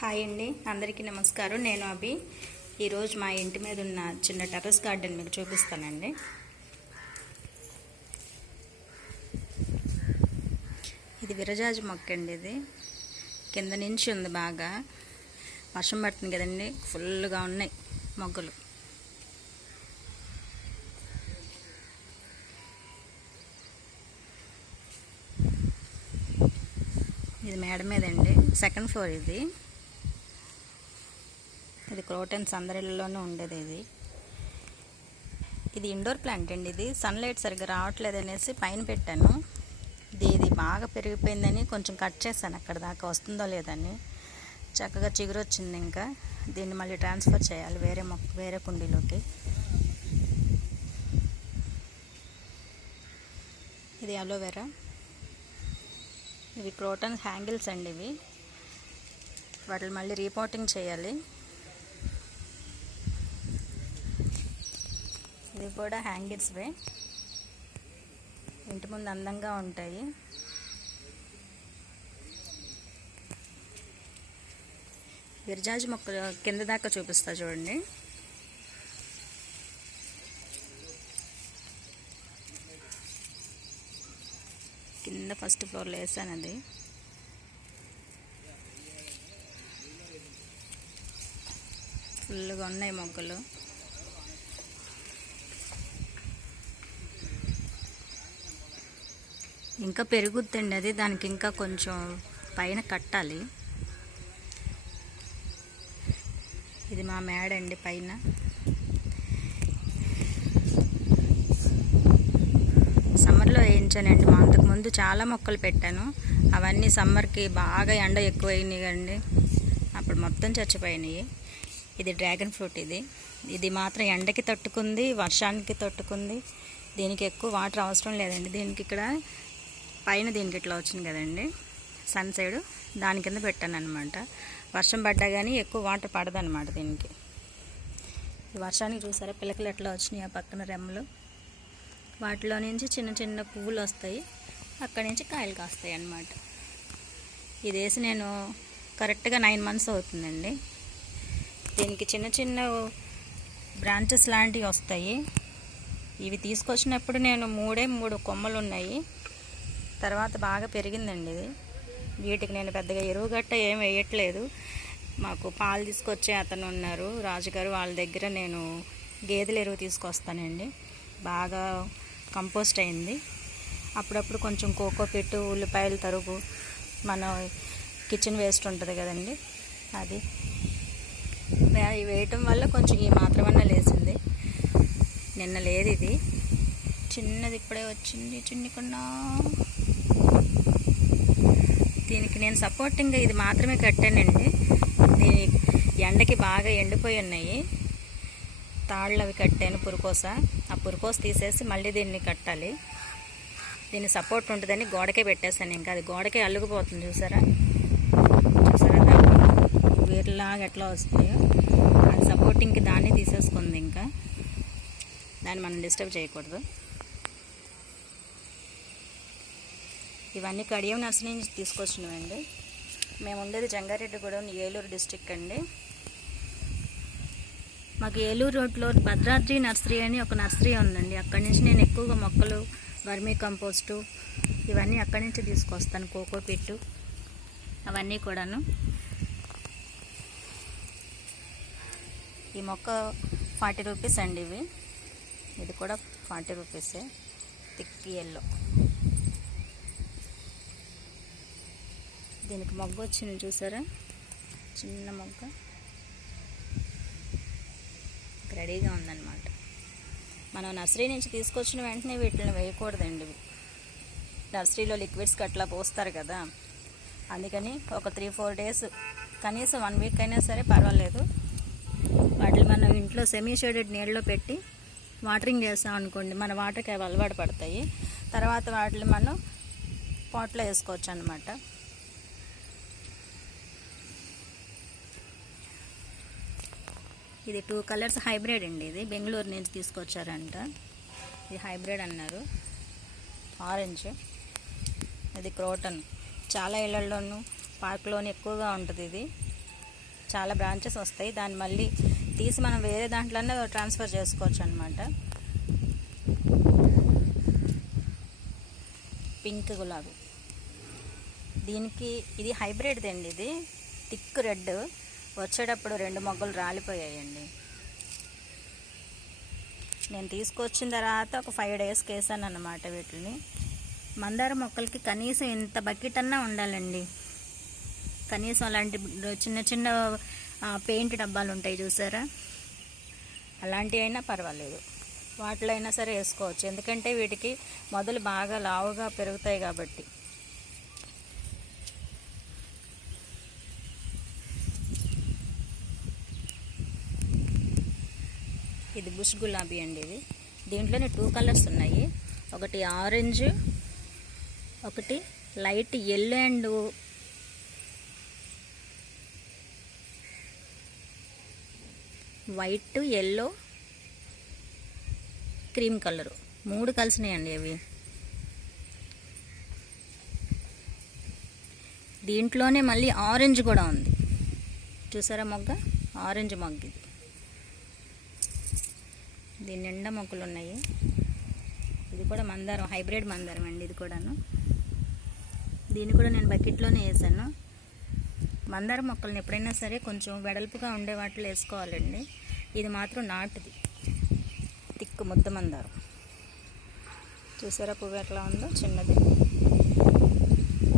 Hi అండి, అందరికీ నమస్కారం. నేను అభి. ఈరోజు మా ఇంటి మీద ఉన్న చిన్న టెర్రస్ గార్డెన్ మీకు చూపిస్తానండి. ఇది విరజాజి మొక్క అండి. ఇది కింద నుంచి ఉంది, బాగా వర్షం పడుతుంది కదండి, ఫుల్గా ఉన్నాయి మొగ్గలు. ఇది మేడ మీద అండి, సెకండ్ ఫ్లోర్. ఇది క్రోటన్స్ అందరిలోనూ ఉండేది. ఇది ఇండోర్ ప్లాంట్ అండి. ఇది సన్లైట్ సరిగ్గా రావట్లేదు అనేసి పైన పెట్టాను. ఇది బాగా పెరిగిపోయిందని కొంచెం కట్ చేశాను, అక్కడ దాకా వస్తుందో లేదని. చక్కగా చిగురు వచ్చింది. ఇంకా దీన్ని మళ్ళీ ట్రాన్స్ఫర్ చేయాలి వేరే కుండీలోకి. ఇది అలోవెరా. ఇవి క్రోటన్స్ హ్యాంగిల్స్ అండి. ఇవి వాటిని మళ్ళీ రీపోటింగ్ చేయాలి. ఇది కూడా హ్యాంగిల్స్వే, ఇంటి ముందు అందంగా ఉంటాయి. విరజాజి మొక్క కింద దాకా చూపిస్తా చూడండి. కింద ఫస్ట్ ఫ్లోర్లో వేసాను. అది ఫుల్గా ఉన్నాయి మొగ్గలు. ఇంకా పెరుగుద్దండి అది, దానికి ఇంకా కొంచెం పైన కట్టాలి. ఇది మా మేడ అండి పైన. సమ్మర్లో వేయించానండి. మా అంతకుముందు చాలా మొక్కలు పెట్టాను, అవన్నీ సమ్మర్కి బాగా ఎండ ఎక్కువైనాయి కండి, అప్పుడు మొత్తం చచ్చిపోయినాయి. ఇది డ్రాగన్ ఫ్రూట్. ఇది మాత్రం ఎండకి తట్టుకుంది, వర్షానికి తట్టుకుంది. దీనికి ఎక్కువ వాటర్ అవసరం లేదండి. దీనికి ఇక్కడ పైన దీనికి ఇట్లా వచ్చింది కదండి, సన్ సైడ్, దాని కింద పెట్టాను అనమాట. వర్షం పడ్డా కానీ ఎక్కువ వాటర్ పడదనమాట దీనికి. ఈ వర్షానికి చూసారా పిలకలు ఎట్లా వచ్చినాయి, ఆ పక్కన రెమ్మలు. వాటిలో నుంచి చిన్న చిన్న పువ్వులు వస్తాయి, అక్కడి నుంచి కాయలు కాస్తాయి అన్నమాట. ఇది వేసి నేను కరెక్ట్గా 9 months అవుతుందండి. దీనికి చిన్న చిన్న బ్రాంచెస్ లాంటివి వస్తాయి. ఇవి తీసుకొచ్చినప్పుడు నేను 3 కొమ్మలు ఉన్నాయి. తర్వాత బాగా పెరిగిందండి ఇది. వీటికి నేను పెద్దగా ఎరువు గట్ట ఏం వేయట్లేదు. మాకు పాలు తీసుకొచ్చే అతను ఉన్నారు, రాజుగారు, వాళ్ళ దగ్గర నేను గేదెల ఎరువు తీసుకొస్తానండి. బాగా కంపోస్ట్ అయింది. అప్పుడప్పుడు కొంచెం కోకోపీట్, ఉల్లిపాయల తరుగు, మన కిచెన్ వేస్ట్ ఉంటుంది కదండి, అది వేయటం వల్ల కొంచెం ఈ మాత్రమన్నా లేచింది. నిన్న లేదు. ఇది చిన్నది ఇప్పుడే వచ్చింది, చిన్నకన్నా. దీనికి నేను సపోర్టింగ్గా ఇది మాత్రమే కట్టానండి. దీని ఎండకి బాగా ఎండిపోయి ఉన్నాయి. తాళ్ళు అవి కట్టాను, పురుకోస. ఆ పురుకోస తీసేసి మళ్ళీ దీన్ని కట్టాలి. దీన్ని సపోర్ట్ ఉంటుందని గోడకే పెట్టేశాను. ఇంకా అది గోడకే అల్లుకుపోతుంది. చూసారా వేర్లాగా ఎట్లా వస్తాయో, అది సపోర్టింగ్కి దాన్ని తీసేసుకుంది. ఇంకా దాన్ని మనం డిస్టర్బ్ చేయకూడదు. ఇవన్నీ కడియం నర్సరీ నుంచి తీసుకొచ్చినవండి. మేము ఉండేది జంగారెడ్డిగూడెం, ఏలూరు డిస్టిక్ అండి. మాకు ఏలూరు రోడ్లో భద్రాద్రి నర్సరీ అని ఒక నర్సరీ ఉందండి. అక్కడి నుంచి నేను ఎక్కువగా మొక్కలు, వర్మీ కంపోస్టు, ఇవన్నీ అక్కడి నుంచి తీసుకొస్తాను. కోకోపీట్ అవన్నీ కూడాను. ఈ మొక్క 40 రూపీస్ అండి. ఇది కూడా 40 రూపీసే. Thick yellow. దీనికి మొగ్గ వచ్చింది చూసారా, చిన్న మొగ్గ రెడీగా ఉందన్నమాట. మనం నర్సరీ నుంచి తీసుకొచ్చిన వెంటనే వీటిని వేయకూడదండి. నర్సరీలో లిక్విడ్స్కి అట్లా పోస్తారు కదా, అందుకని ఒక 3-4 days, కనీసం 1 week అయినా సరే పర్వాలేదు, వాటిని మనం ఇంట్లో సెమీ షేడెడ్ నీళ్ళలో పెట్టి వాటరింగ్ చేస్తాం అనుకోండి, మన వాటర్కి అవి అలవాటు పడతాయి. తర్వాత వాటిని మనం పాట్లో వేసుకోవచ్చు అన్నమాట. ఇది 2 colors హైబ్రిడ్ అండి. ఇది బెంగళూరు నుంచి తీసుకొచ్చారంట. ఇది హైబ్రిడ్ అన్నారు. ఆరెంజ్. ఇది క్రోటన్. చాలా ఇళ్లలోనూ పార్క్లోని ఎక్కువగా ఉంటుంది. ఇది చాలా బ్రాంచెస్ వస్తాయి. దాన్ని మళ్ళీ తీసి మనం వేరే దాంట్లోనే ట్రాన్స్ఫర్ చేసుకోవచ్చు అనమాట. పింక్ గులాబీ, దీనికి ఇది హైబ్రిడ్ అండి. ఇది థిక్ రెడ్, వచ్చేటప్పుడు 2 మొగ్గలు రాలిపోయాయండి. నేను తీసుకొచ్చిన తర్వాత ఒక 5 డేస్కి వేసాను అన్నమాట వీటిని. మందార మొక్కలకి కనీసం ఇంత బకెట్ అన్నా ఉండాలండి. కనీసం అలాంటి చిన్న చిన్న పెయింట్ డబ్బాలు ఉంటాయి చూసారా, అలాంటివి అయినా పర్వాలేదు, వాటిలో అయినా సరే వేసుకోవచ్చు. ఎందుకంటే వీటికి మొదలు బాగా లావుగా పెరుగుతాయి కాబట్టి. ఇది బుష్ గులాబీ అండి. ఇది దీంట్లోనే 2 కలర్స్ ఉన్నాయి. ఒకటి ఆరెంజ్, ఒకటి light yellow and white, yellow, cream colour 3 కలిసినాయండి అవి. దీంట్లోనే మళ్ళీ ఆరెంజ్ కూడా ఉంది చూసారా మొగ్గ, ఆరెంజ్ మొగ్గ. ఇది దీని నిండా మొక్కలు ఉన్నాయి. ఇది కూడా మందారం, హైబ్రిడ్ మందారం అండి ఇది కూడాను. దీన్ని కూడా నేను బకెట్లోనే వేసాను. మందారం మొక్కలను ఎప్పుడైనా సరే కొంచెం వెడల్పుగా ఉండే వాటిలో వేసుకోవాలండి. ఇది మాత్రం నాటుది, తిక్కు ముద్ద మందారం. చూసారా పువ్వు ఎట్లా ఉందో, చిన్నది,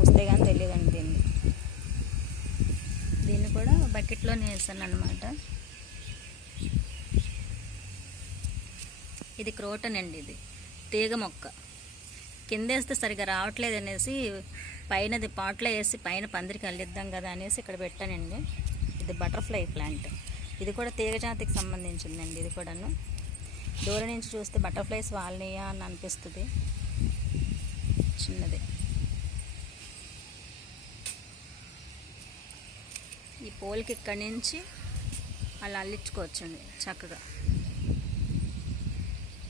వస్తే కానీ తెలియదండి దీన్ని. దీన్ని కూడా బకెట్లోనే వేసాను అనమాట. ఇది క్రోటన్ అండి. ఇది తీగ మొక్క, కింద వేస్తే సరిగా రావట్లేదు అనేసి పైనది పాట్లో వేసి పైన పందిరికి అల్లిద్దాం కదా అనేసి ఇక్కడ పెట్టానండి. ఇది బటర్ఫ్లై ప్లాంట్. ఇది కూడా తీగ జాతికి సంబంధించిందండి. ఇది కూడాను దూరం నుంచి చూస్తే బటర్ఫ్లైస్ వాలినాయా అని అనిపిస్తుంది. చిన్నది. ఈ పోల్కి ఇక్కడి నుంచి అలా అల్లించుకోవచ్చండి చక్కగా.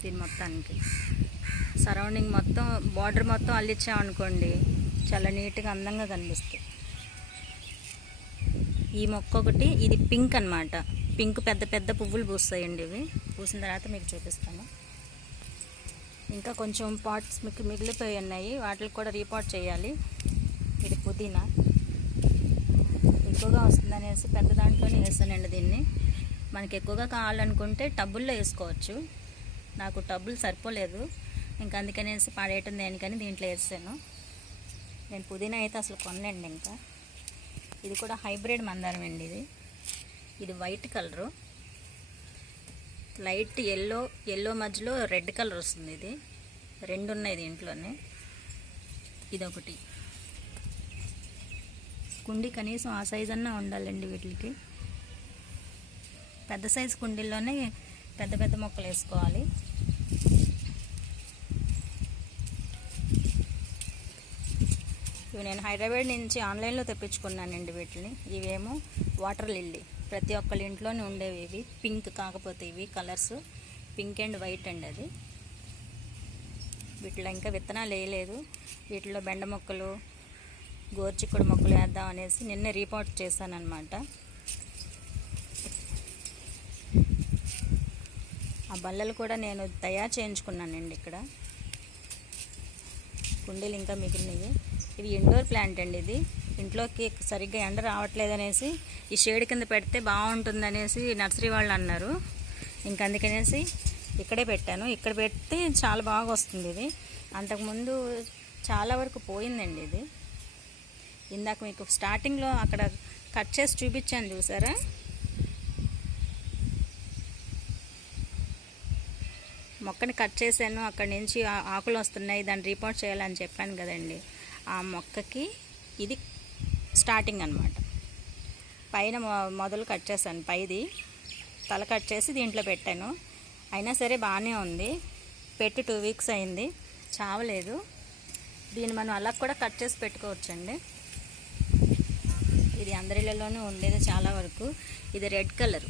దీని మొత్తానికి సరౌండింగ్ మొత్తం బార్డర్ మొత్తం అల్లించామనుకోండి, చాలా నీట్గా అందంగా కనిపిస్తుంది. ఈ మొక్క ఒకటి, ఇది పింక్ అన్నమాట. పింక్ పెద్ద పెద్ద పువ్వులు పూస్తాయండి. ఇవి పూసిన తర్వాత మీకు చూపిస్తాను. ఇంకా కొంచెం పాట్స్ మీకు మిగిలిపోయి ఉన్నాయి, వాటికి కూడా రీపాట్ చేయాలి. ఇది పుదీనా ఎక్కువగా వస్తుందనేసి పెద్ద దాంట్లోనే వేసానండి దీన్ని. మనకి ఎక్కువగా కావాలనుకుంటే టబ్బుల్లో వేసుకోవచ్చు. నాకు టబ్బులు సరిపోలేదు, ఇంకా అందుకనేసి పాడేయటం దేనికని దీంట్లో వేసాను. నేను పుదీనా అయితే అసలు కొనండి. ఇంకా ఇది కూడా హైబ్రిడ్ మందారం అండి. ఇది white colour, light yellow, yellow మధ్యలో రెడ్ కలర్ వస్తుంది. ఇది 2 ఉన్నాయి దీంట్లోనే. ఇదొకటి కుండీ కనీసం ఆ సైజ్ అన్నా ఉండాలండి వీటికి. పెద్ద సైజు కుండీల్లోనే పెద్ద పెద్ద మొక్కలు వేసుకోవాలి. ఇవి నేను హైదరాబాద్ నుంచి ఆన్లైన్లో తెప్పించుకున్నానండి వీటిని. ఇవేమో వాటర్ లిల్లీ, ప్రతి ఒక్కళ్ళ ఇంట్లోనే ఉండేవి. ఇవి పింక్, కాకపోతే ఇవి కలర్స్ పింక్ అండ్ వైట్ అండి. అది వీటిలో ఇంకా విత్తనాలు వేయలేదు. వీటిలో బెండ మొక్కలు, గోర్చిక్కుడు మొక్కలు వేద్దాం అనేసి నిన్నే రీపాట్ చేశాను అనమాట. ఆ బల్లలు కూడా నేను తయారు చేయించుకున్నానండి. ఇక్కడ కుండీలు ఇంకా మిగిలినవి. ఇవి ఇండోర్ ప్లాంట్ అండి. ఇది ఇంట్లోకి సరిగ్గా ఎండ రావట్లేదు అనేసి ఈ షేడ్ కింద పెడితే బాగుంటుందనేసి నర్సరీ వాళ్ళు అన్నారు. ఇంకా అందుకనేసి ఇక్కడే పెట్టాను. ఇక్కడ పెడితే చాలా బాగా వస్తుంది. ఇది అంతకుముందు చాలా వరకు పోయిందండి. ఇది ఇందాక మీకు స్టార్టింగ్లో అక్కడ కట్ చేసి చూపించాను చూసారా, మొక్కని కట్ చేశాను. అక్కడి నుంచి ఆకులు వస్తున్నాయి, దాన్ని రీపాట్ చేయాలని చెప్పాను కదండి. ఆ మొక్కకి ఇది స్టార్టింగ్ అనమాట. పైన మొదలు కట్ చేశాను, పైది తల కట్ చేసి దీంట్లో పెట్టాను. అయినా సరే బాగానే ఉంది. పెట్టి 2 వీక్స్ అయింది, చావలేదు. దీన్ని మనం అలా కూడా కట్ చేసి పెట్టుకోవచ్చండి. ఇది అందరిలోనూ ఉండేది చాలా వరకు. ఇది red colour,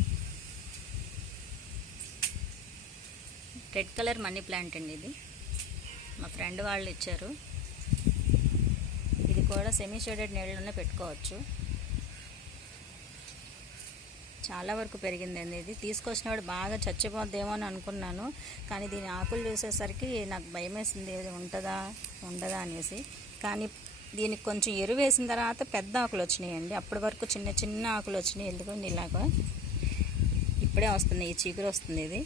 red colour money plant అండి. ఇది మా ఫ్రెండ్ వాళ్ళు ఇచ్చారు. ఇది కూడా సెమీ షేడెడ్ నీళ్ళలోనే పెట్టుకోవచ్చు. చాలా వరకు పెరిగిందండి. ఇది తీసుకొచ్చినప్పుడు బాగా చచ్చిపోద్దేమో అని అనుకున్నాను, కానీ దీని ఆకులు చూసేసరికి నాకు భయం వేసింది, ఉంటుందా ఉండదా అనేసి. కానీ దీనికి కొంచెం ఎరువు వేసిన తర్వాత పెద్ద ఆకులు వచ్చినాయండి. అప్పటి వరకు చిన్న చిన్న ఆకులు వచ్చినాయి. ఎందుకంటే ఇలాగా ఇప్పుడే వస్తుంది, ఈ చిగురు వస్తుంది.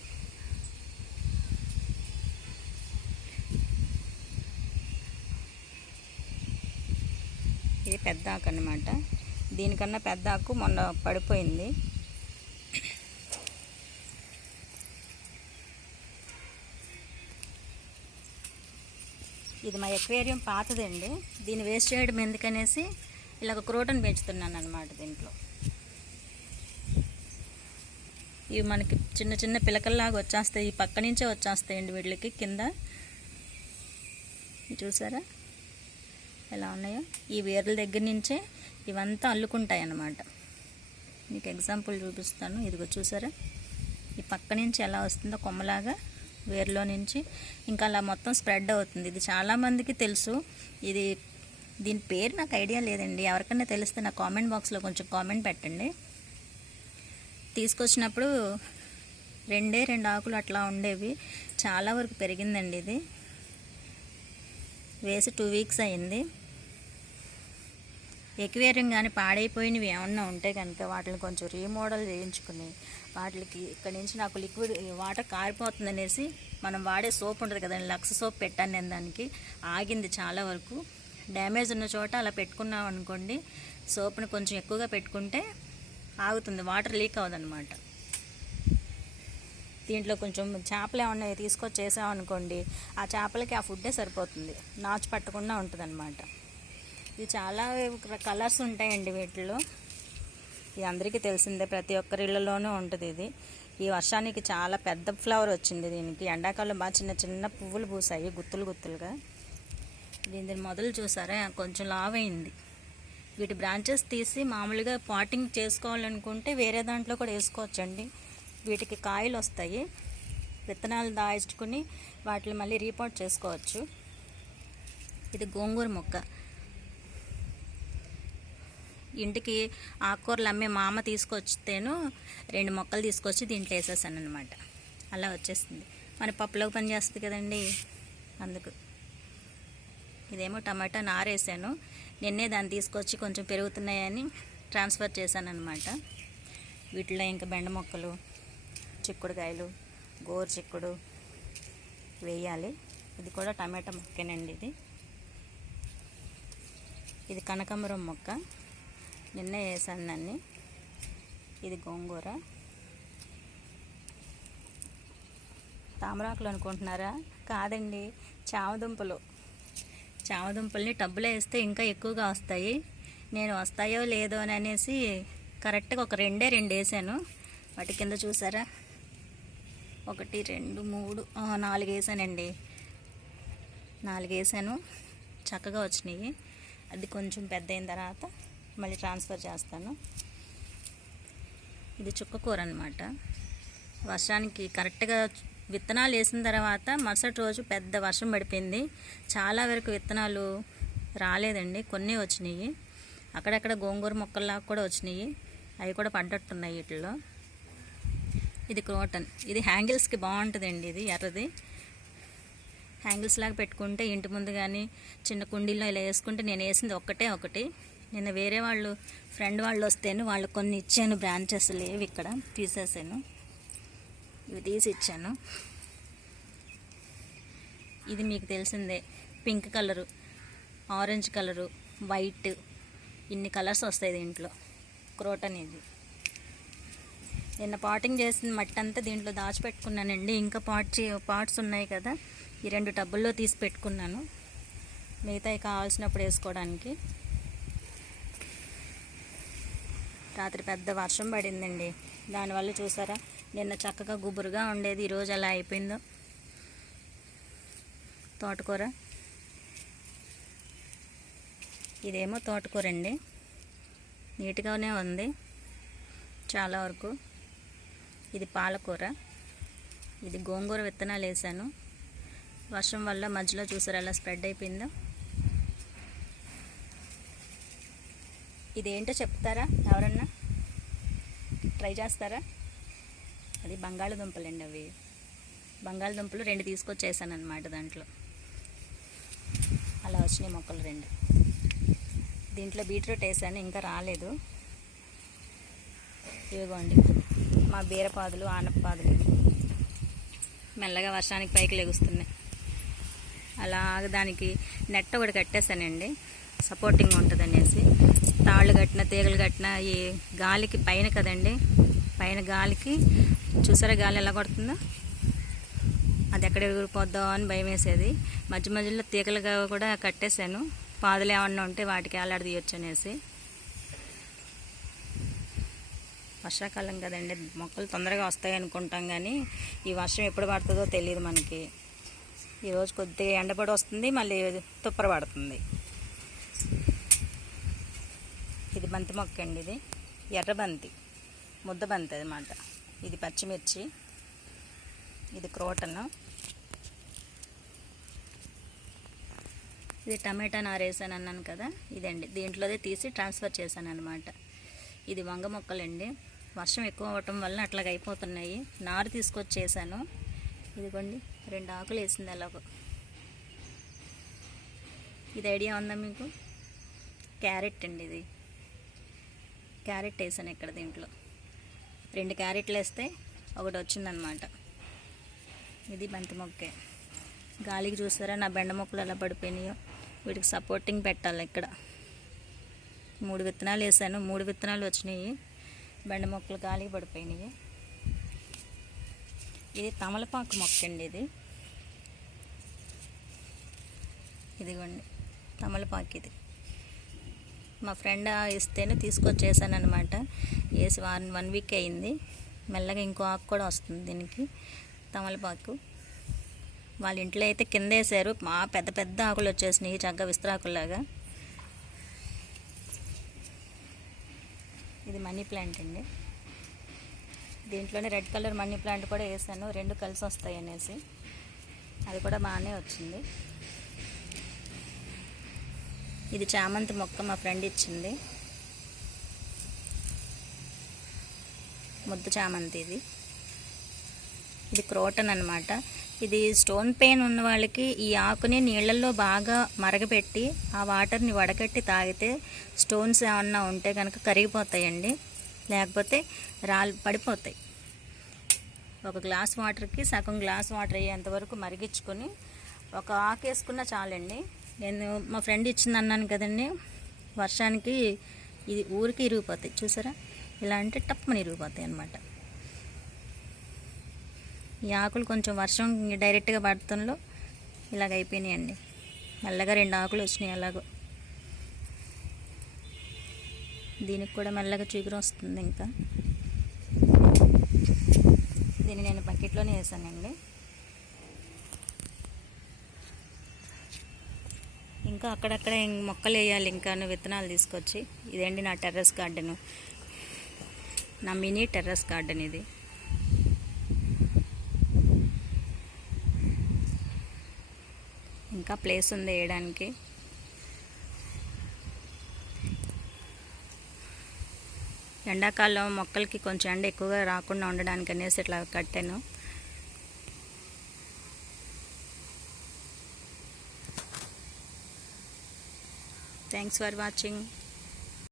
ఇది పెద్ద ఆకు అన్నమాట. దీనికన్నా పెద్ద ఆకు మొన్న పడిపోయింది. ఇది మా ఎక్వేరియం పాతదండి. దీన్ని వేస్ట్ చేయడం ఎందుకనేసి ఇలాగ క్రోటన్ పెంచుతున్నాను అనమాట. దీంట్లో ఇవి మనకి చిన్న చిన్న పిలకల్లాగా వచ్చేస్తాయి. ఈ పక్క నుంచే వచ్చేస్తాయండి వీళ్ళకి కింద. చూసారా ఎలా ఉన్నాయో? ఈ వేర్ల దగ్గర నుంచే ఇవంతా అల్లుకుంటాయి అన్నమాట. మీకు ఎగ్జాంపుల్ చూపిస్తాను. ఇదిగో చూసారా, ఈ పక్క నుంచి ఎలా వస్తుందో కొమ్మలాగా వేర్లో నుంచి ఇంకా అలా మొత్తం స్ప్రెడ్ అవుతుంది. ఇది చాలామందికి తెలుసు. దీని పేరు నాకు ఐడియా లేదండి. ఎవరికైనా తెలిస్తే నా కామెంట్ బాక్స్లో కొంచెం కామెంట్ పెట్టండి. తీసుకొచ్చినప్పుడు 2 ఆకులు అట్లా ఉండేవి, చాలా వరకు పెరిగిందండి. ఇది వేసి 2 వీక్స్ అయింది. ఎక్వేరియం కానీ పాడైపోయినవి ఏమన్నా ఉంటే కనుక వాటిని కొంచెం రీమోడల్ చేయించుకుని వాటికి ఇక్కడి నుంచి నాకు లిక్విడ్ వాటర్ కారిపోతుంది అనేసి మనం వాడే సోప్ ఉంటుంది కదండి, లక్స్ సోప్ పెట్టాను నేను. దానికి ఆగింది చాలా వరకు. డ్యామేజ్ ఉన్న చోట అలా పెట్టుకున్నాం అనుకోండి, సోప్ని కొంచెం ఎక్కువగా పెట్టుకుంటే ఆగుతుంది, వాటర్ లీక్ అవ్వదన్నమాట. దీంట్లో కొంచెం చేపలు ఏమన్నా తీసుకొచ్చి చేసామనుకోండి, ఆ చేపలకి ఆ ఫుడ్డే సరిపోతుంది, నాచు పట్టకుండా ఉంటుంది అన్నమాట. ఇది చాలా కలర్స్ ఉంటాయండి వీటిలో. ఇది అందరికీ తెలిసిందే, ప్రతి ఒక్కరి ఇళ్ళలోనూ ఉంటుంది. ఈ వర్షానికి చాలా పెద్ద ఫ్లవర్ వచ్చింది దీనికి. ఎండాకాలం బాగా చిన్న చిన్న పువ్వులు పూసాయి గుత్తులు గుత్తులుగా. దీని మొదలు చూసారా కొంచెం లావ్ అయింది. వీటి బ్రాంచెస్ తీసి మామూలుగా పాటింగ్ చేసుకోవాలనుకుంటే వేరే దాంట్లో కూడా వేసుకోవచ్చండి. వీటికి కాయలు వస్తాయి, విత్తనాలు దాచుకుని వాటిని మళ్ళీ రీపోర్ట్ చేసుకోవచ్చు. ఇది గోంగూర మొక్క. ఇంటికి ఆకుకూరలు అమ్మే మా అమ్మ తీసుకొచ్చేను 2 మొక్కలు తీసుకొచ్చి దీంట్లో వేసేసాను అనమాట. అలా వచ్చేస్తుంది. మన పప్పులోకి పని చేస్తుంది కదండి, అందుకు. ఇదేమో టమాటా నారేసాను, నిన్నే దాన్ని తీసుకొచ్చి కొంచెం పెరుగుతున్నాయని ట్రాన్స్ఫర్ చేశాను అనమాట. వీటిలో ఇంకా బెండ మొక్కలు, చిక్కుడుకాయలు, గోరు చిక్కుడు వేయాలి. ఇది కూడా టమాటా మొక్కేనండి. ఇది కనకాంబరం మొక్క, నిన్నే వేసాను దాన్ని. ఇది గోంగూర. తామరాకులు అనుకుంటున్నారా? కాదండి, చామదుంపలు. చామదుంపల్ని టబ్బులో వేస్తే ఇంకా ఎక్కువగా వస్తాయి. నేను వస్తాయో లేదో అని అనేసి కరెక్ట్గా ఒక 2 వేసాను. వాటి కింద చూసారా, 1 2 3 4 వేసానండి. 4 వేసాను, చక్కగా వచ్చినాయి. అది కొంచెం పెద్ద అయిన తర్వాత మళ్ళీ ట్రాన్స్ఫర్ చేస్తాను. ఇది చుక్కకూర అనమాట. వర్షానికి కరెక్ట్గా విత్తనాలు వేసిన తర్వాత మరుసటి రోజు పెద్ద వర్షం పడిపోయింది. చాలా వరకు విత్తనాలు రాలేదండి, కొన్ని వచ్చినాయి. అక్కడక్కడ గోంగూర మొక్కల్లాగా కూడా వచ్చినాయి, అవి కూడా పడ్డట్టున్నాయి వీటిలో. ఇది క్రోటన్. ఇది హ్యాంగిల్స్కి బాగుంటుందండి. ఇది ఎర్రది హ్యాంగిల్స్ లాగా పెట్టుకుంటే ఇంటి ముందు కానీ చిన్న కుండీల్లో ఇలా వేసుకుంటే, నేను వేసింది ఒకటి. నిన్న వేరే వాళ్ళు ఫ్రెండ్ వాళ్ళు వస్తేను వాళ్ళు కొన్ని ఇచ్చాను, బ్రాంచెస్ లేవు, ఇక్కడ తీసేసాను. ఇవి తీసి ఇచ్చాను. ఇది మీకు తెలిసిందే, pink colour, orange colour, white, ఇన్ని కలర్స్ వస్తాయి దీంట్లో. క్రోటన్ ఇది. నిన్న పాటింగ్ చేసిన మట్టి అంతా దీంట్లో దాచిపెట్టుకున్నానండి. ఇంకా పాట్స్ ఉన్నాయి కదా, ఈ 2 టబ్బుల్లో తీసి పెట్టుకున్నాను, మిగతాయి కావాల్సినప్పుడు వేసుకోవడానికి. రాత్రి పెద్ద వర్షం పడిందండి, దానివల్ల చూసారా నిన్న చక్కగా గుబురుగా ఉండేది, ఈరోజు అలా అయిపోయిందో. తోటకూర. ఇదేమో తోటకూర అండి, నీట్గానే ఉంది చాలా వరకు. ఇది పాలకూర. ఇది గోంగూర విత్తనాలు వేసాను, వర్షం వల్ల మధ్యలో చూసారా ఎలా స్ప్రెడ్ అయిపోయిందో. ఇదేంటో చెప్తారా ఎవరన్నా? ట్రై చేస్తారా? అది బంగాళదుంపలండి. అవి బంగాళదుంపలు 2 తీసుకొచ్చేసాను అనమాట. దాంట్లో అలా వచ్చినాయి మొక్కలు 2. దీంట్లో బీట్రూట్ వేసాను, ఇంకా రాలేదు. ఇదిగోండి మా బీరపాదులు, ఆనపపాదులు ఇవి మెల్లగా వర్షానికి పైకి లెగుస్తున్నాయి. అలాగ దానికి నెట్ ఒకటి కట్టేశానండి, సపోర్టింగ్ ఉంటుంది అనేసి. తాళ్ళు కట్టిన, తీగలు కట్టిన ఈ గాలికి పైన కదండి, పైన గాలికి చూసారా గాలి ఎలా కొడుతుందో, అది ఎక్కడ ఎగిరిపోద్దో అని భయం వేసేది. మధ్య మధ్యలో తీగలుగా కూడా కట్టేశాను, పాదులు ఏమన్నా ఉంటే వాటికి ఏలాడి తీయొచ్చు అనేసి. వర్షాకాలం కదండి, మొక్కలు తొందరగా వస్తాయి అనుకుంటాం, కానీ ఈ వర్షం ఎప్పుడు పడుతుందో తెలియదు మనకి. ఈరోజు కొద్దిగా ఎండపడి వస్తుంది, మళ్ళీ తుప్పర పడుతుంది. ఇది బంతి మొక్క అండి, ఇది ఎర్రబంతి, ముద్దబంతి అన్నమాట. ఇది పచ్చిమిర్చి, ఇది క్రోటన్, ఇది టమాటా నారేసాను అన్నాను కదా, ఇదండి. దీంట్లోదే తీసి ట్రాన్స్ఫర్ చేశాను అనమాట. ఇది వంగ మొక్కలండి. వర్షం ఎక్కువ అవ్వటం వల్ల అట్లాగ అయిపోతున్నాయి. నారు తీసుకొచ్చి చేశాను. ఇదిగోండి 2 ఆకులు వేసింది అలాగో. ఇది ఐడియా ఉందా మీకు? క్యారెట్ అండి, ఇది క్యారెట్ వేసాను ఇక్కడ. దీంట్లో 2 క్యారెట్లు వేస్తే ఒకటి వచ్చిందనమాట. ఇది బంతి మొక్కే. గాలికి చూసారా నా బెండ మొక్కలు ఎలా పడిపోయినాయో. వీటికి సపోర్టింగ్ పెట్టాలి. ఇక్కడ 3 విత్తనాలు వేసాను, 3 విత్తనాలు వచ్చినాయి. బెండ మొక్కలు గాలికి పడిపోయినాయి. ఇది తమలపాకు మొక్క అండి, ఇది ఇదిగోండి తమలపాకు. ఇది మా ఫ్రెండ్ ఇస్తేనే తీసుకొచ్చేసాను అనమాట. వేసి 1 వీక్ అయింది. మెల్లగా ఇంకో ఆకు కూడా వస్తుంది దీనికి, తమలపాకు. వాళ్ళ ఇంట్లో అయితే కింద వేసారు, మా పెద్ద పెద్ద ఆకులు వచ్చేసినాయి, చక్కగా విస్తరాకుల్లాగా. ఇది మనీ ప్లాంట్ అండి. దీంట్లోనే రెడ్ కలర్ మనీ ప్లాంట్ కూడా వేసాను, 2 కలిసి వస్తాయి అనేసి. అది కూడా బాగానే వచ్చింది. ఇది చామంతి మొక్క మా ఫ్రెండ్ ఇచ్చింది, ముద్దు చామంతి. ఇది క్రోటన్ అనమాట. ఇది స్టోన్ పెయిన్ ఉన్న వాళ్ళకి ఈ ఆకుని నీళ్ళల్లో బాగా మరగపెట్టి ఆ వాటర్ని వడకట్టి తాగితే స్టోన్స్ ఏమన్నా ఉంటే కనుక కరిగిపోతాయండి, లేకపోతే పడిపోతాయి. 1 గ్లాస్ వాటర్కి సగం గ్లాస్ వాటర్ అయ్యేంతవరకు మరిగించుకొని ఒక ఆకు వేసుకున్నా చాలండి. నేను మా ఫ్రెండ్ ఇచ్చింది అన్నాను కదండి, వర్షానికి ఇది ఊరికి ఇరిగిపోతాయి. చూసారా ఇలా అంటే టప్మని ఇరిగిపోతాయి అన్నమాట. ఈ ఆకులు కొంచెం వర్షం డైరెక్ట్గా పడటంలో ఇలాగ అయిపోయినాయండి. మెల్లగా 2 ఆకులు వచ్చినాయి అలాగో. దీనికి కూడా మెల్లగా చిగురు వస్తుంది. ఇంకా దీన్ని నేను బకెట్లోనే వేసానండి. ఇంకా అక్కడక్కడ మొక్కలు వేయాలి, ఇంకా విత్తనాలు తీసుకొచ్చి. ఇదేంటి నా టెర్రస్ గార్డెను, నా మినీ టెర్రస్ గార్డెన్ ఇది. ఇంకా ప్లేస్ ఉంది వేయడానికి. ఎండాకాలం మొక్కలకి కొంచెం ఎండ ఎక్కువగా రాకుండా ఉండడానికి అనేసి ఇట్లా కట్టాను. Thanks for watching.